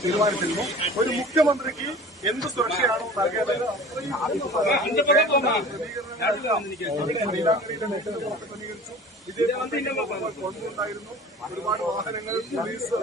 തീരുമാനിച്ചിരുന്നു. ഒരു മുഖ്യമന്ത്രിക്ക് എന്ത് സുരക്ഷയാണോ നൽകേണ്ടത് ക്രമീകരിച്ചു. വിജയ് കൊണ്ടുണ്ടായിരുന്നു. ഒരുപാട് വാഹനങ്ങൾ പോലീസ്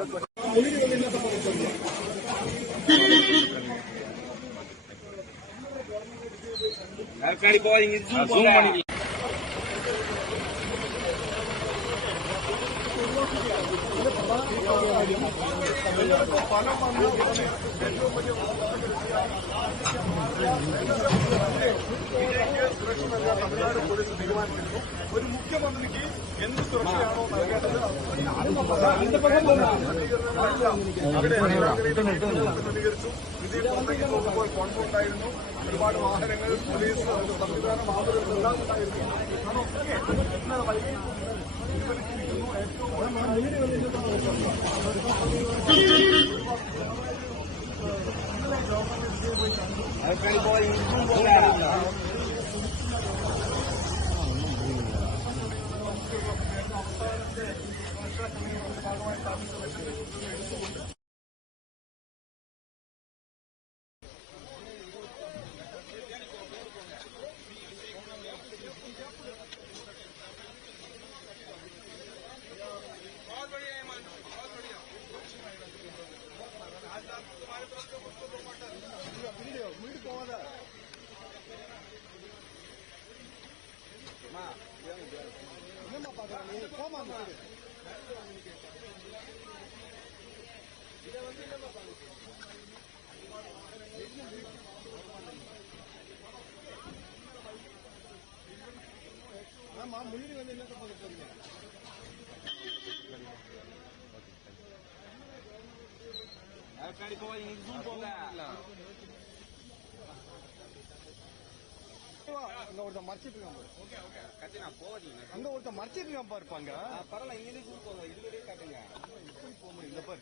തമിഴ്നാട് പോലീസ് തീരുമാനിച്ചിരുന്നു. ഒരു മുഖ്യമന്ത്രിക്ക് എന്ത് സുരക്ഷയാണോ നൽകേണ്ടത് ക്രമീകരിച്ചു. വിജയ് പോകുമ്പോൾ കൊണ്ടുണ്ടായിരുന്നു. ഒരുപാട് വാഹനങ്ങൾ പോലീസ് സംവിധാനം ആളുകളെല്ലാം ഉണ്ടായിരുന്നു. അതൊക്കെ വൈകി പിൻവലിച്ചിരിക്കുന്നു. மறைச்சிட்டு இருக்கான் பாருப்பாங்க. பரவாயில்ல, இங்கே போங்க, இதுவரையே காட்டுங்க. போக முடியும். இந்த பாரு